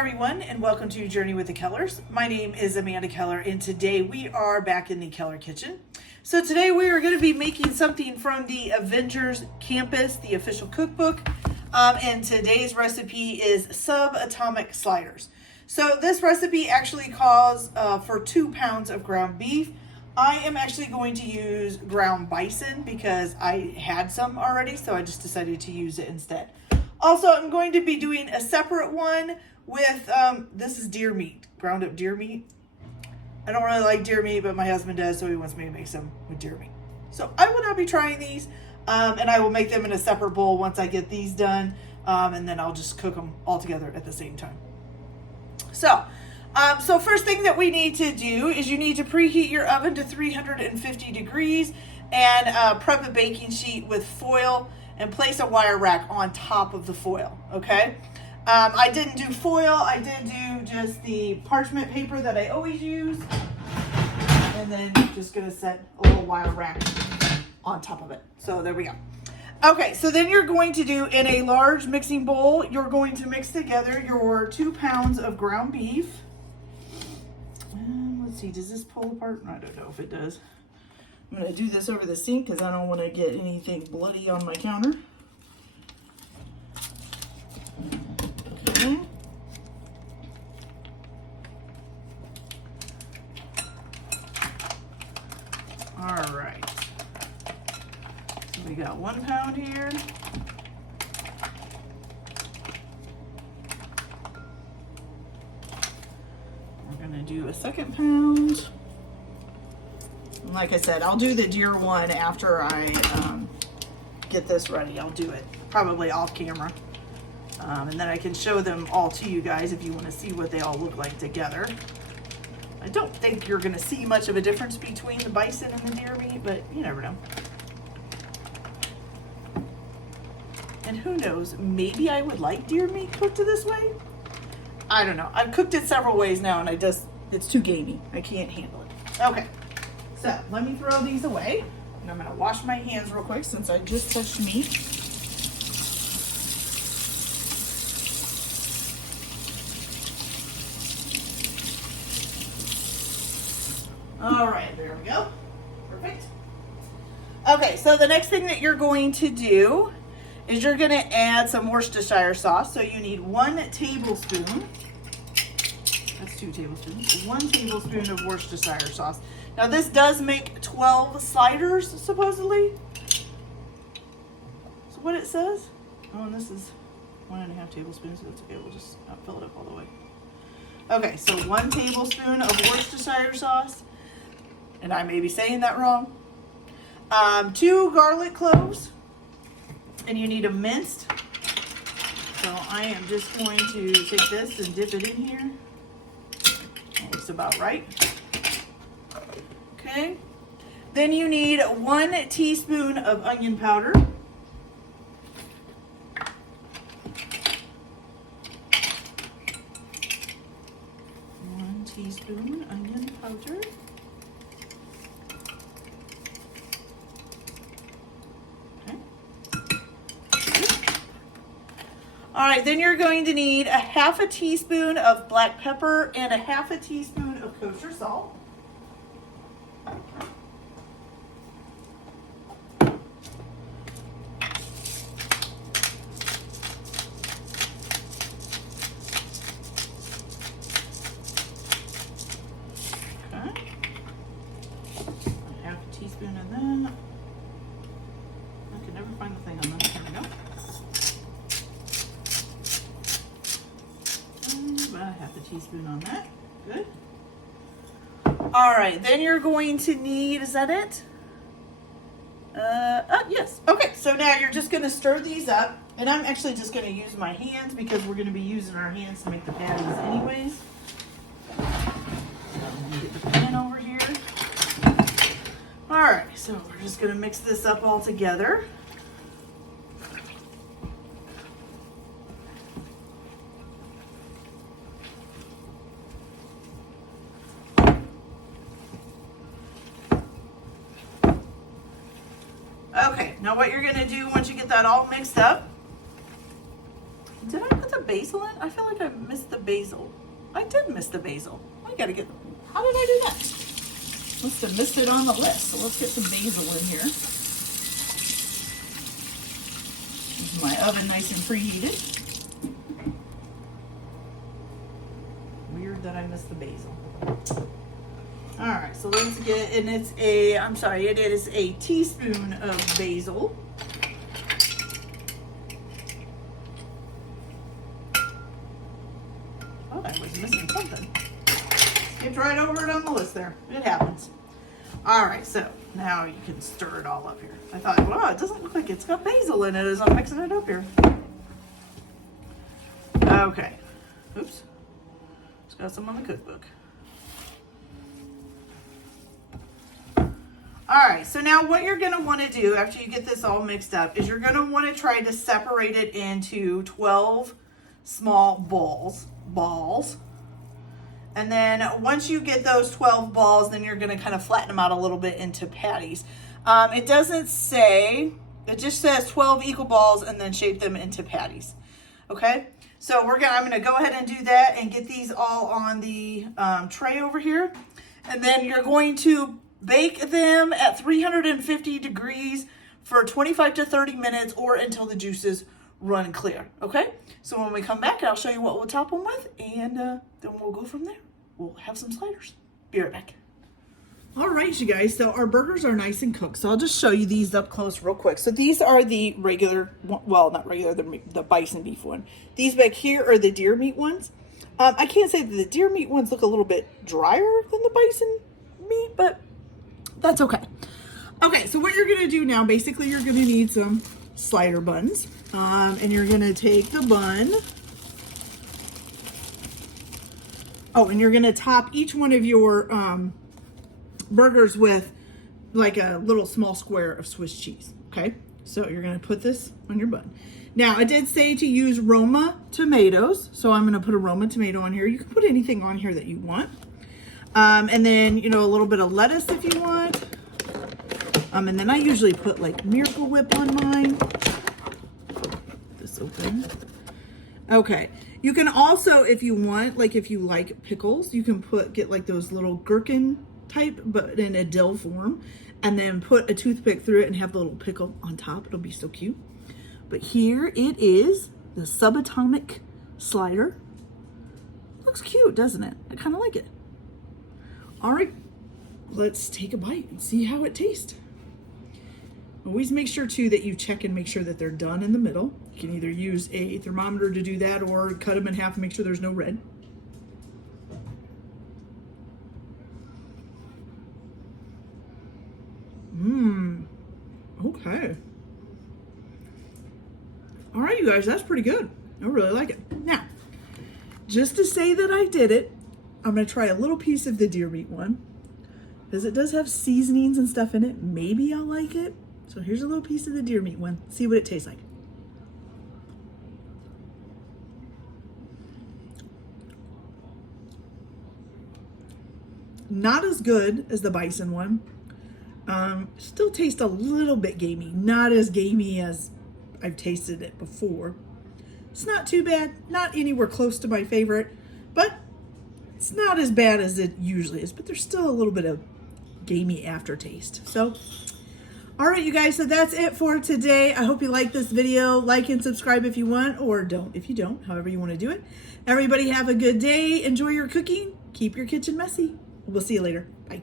everyone, and welcome to Journey with the Kellers. My name is Amanda Keller, and today we are back in the Keller kitchen. So today we are going to be making something from the Avengers Campus, the official cookbook, and today's recipe is Subatomic sliders. So this recipe actually calls for 2 pounds of ground beef. I am actually going to use ground bison because I had some already, so I just decided to use it instead. Also, I'm going to be doing a separate one with, this is deer meat, ground up deer meat. I don't really like deer meat, but my husband does, so he wants me to make some with deer meat. So I will not be trying these, and I will make them in a separate bowl once I get these done, and then I'll just cook them all together at the same time. So first thing that we need to do is you need to preheat your oven to 350 degrees and prep a baking sheet with foil and place a wire rack on top of the foil, okay? I didn't do foil, I did do just the parchment paper that I always use. And then just gonna set a little wire rack on top of it. So there we go. Okay, so then you're going to do, in a large mixing bowl, you're going to mix together your 2 pounds of ground beef. Let's see, does this pull apart? I don't know if it does. I'm going to do this over the sink because I don't want to get anything bloody on my counter. Okay. All right. So we got 1 pound here. We're going to do a 2nd pound. Like I said, I'll do the deer one after I get this ready. I'll do it probably off camera. And then I can show them all to you guys if you want to see what they all look like together. I don't think you're going to see much of a difference between the bison and the deer meat, but you never know. And who knows, maybe I would like deer meat cooked this way. I don't know. I've cooked it several ways now and it's too gamey. I can't handle it. Okay. So let me throw these away, and I'm going to wash my hands real quick since I just touched meat. All right, there we go. Perfect. Okay, so the next thing that you're going to do is you're going to add some Worcestershire sauce. So you need 1 tablespoon. That's 2 tablespoons. 1 tablespoon of Worcestershire sauce. Now this does make 12 sliders, supposedly. So what it says, oh, and this is 1.5 tablespoons, so that's okay, we'll just not fill it up all the way. Okay, so 1 tablespoon of Worcestershire sauce, and I may be saying that wrong. 2 garlic cloves, and you need them minced. So I am just going to take this and dip it in here. That looks about right. Okay, then you need 1 teaspoon of onion powder. 1 teaspoon onion powder. Okay. All right, then you're going to need 1/2 teaspoon of black pepper and 1/2 teaspoon of kosher salt. Teaspoon, and then I can never find the thing on that. There we go. And about 1/2 teaspoon on that. Good. All right, then you're going to need, is that it? Yes. Okay, so now you're just going to stir these up, and I'm actually just going to use my hands because we're going to be using our hands to make the patties anyways. So I'm going to get the pan over here. All right, so we're just going to mix this up all together. Okay, now what you're going to do once you get that all mixed up, did I put the basil in? I feel like I missed the basil. I did miss the basil. I gotta get, how did I do that? Must have missed it on the list. So let's get some basil in here. Keep my oven nice and preheated. Weird that I missed the basil. All right, so let's get, and it's a, I'm sorry, it is a teaspoon of basil. Oh, I was missing something. Skipped right over it on the list there. It happens. All right, so now you can stir it all up here. I thought, wow, it doesn't look like it's got basil in it as I'm mixing it up here. Okay. Oops. It's got some on the cookbook. All right, so now what you're gonna wanna do after you get this all mixed up is you're gonna wanna try to separate it into 12 small balls. And then once you get those 12 balls, then you're gonna kind of flatten them out a little bit into patties. It doesn't say, it just says 12 equal balls and then shape them into patties. Okay, so I'm gonna go ahead and do that and get these all on the tray over here. And then you're going to bake them at 350 degrees for 25 to 30 minutes or until the juices run clear, okay? So when we come back, I'll show you what we'll top them with, and then we'll go from there. We'll have some sliders. Be right back. All right, you guys, so our burgers are nice and cooked, so I'll just show you these up close real quick. So these are the regular, well, not regular, the bison beef one. These back here are the deer meat ones. I can't say that the deer meat ones look a little bit drier than the bison meat, but that's okay. Okay, so what you're gonna do now, basically you're gonna need some slider buns. And you're gonna take the bun. Oh, and you're gonna top each one of your burgers with like a little small square of Swiss cheese, okay? So you're gonna put this on your bun. Now, I did say to use Roma tomatoes, so I'm gonna put a Roma tomato on here. You can put anything on here that you want. And then, you know, a little bit of lettuce if you want. And then I usually put like Miracle Whip on mine. This open. Okay. You can also, if you want, like if you like pickles, you can get like those little gherkin type, but in a dill form, and then put a toothpick through it and have the little pickle on top. It'll be so cute. But here it is, the Subatomic slider. Looks cute, doesn't it? I kind of like it. All right, let's take a bite and see how it tastes. Always make sure too that you check and make sure that they're done in the middle. You can either use a thermometer to do that or cut them in half and make sure there's no red. Okay. All right, you guys, that's pretty good. I really like it. Now, just to say that I did it, I'm gonna try a little piece of the deer meat one, because it does have seasonings and stuff in it. Maybe I'll like it. So here's a little piece of the deer meat one. See what it tastes like. Not as good as the bison one. Still tastes a little bit gamey. Not as gamey as I've tasted it before. It's not too bad. Not anywhere close to my favorite, but it's not as bad as it usually is. But there's still a little bit of gamey aftertaste. So, all right, you guys, so that's it for today. I hope you like this video. Like and subscribe if you want, or don't if you don't, however you want to do it. Everybody have a good day. Enjoy your cooking. Keep your kitchen messy. We'll see you later. Bye.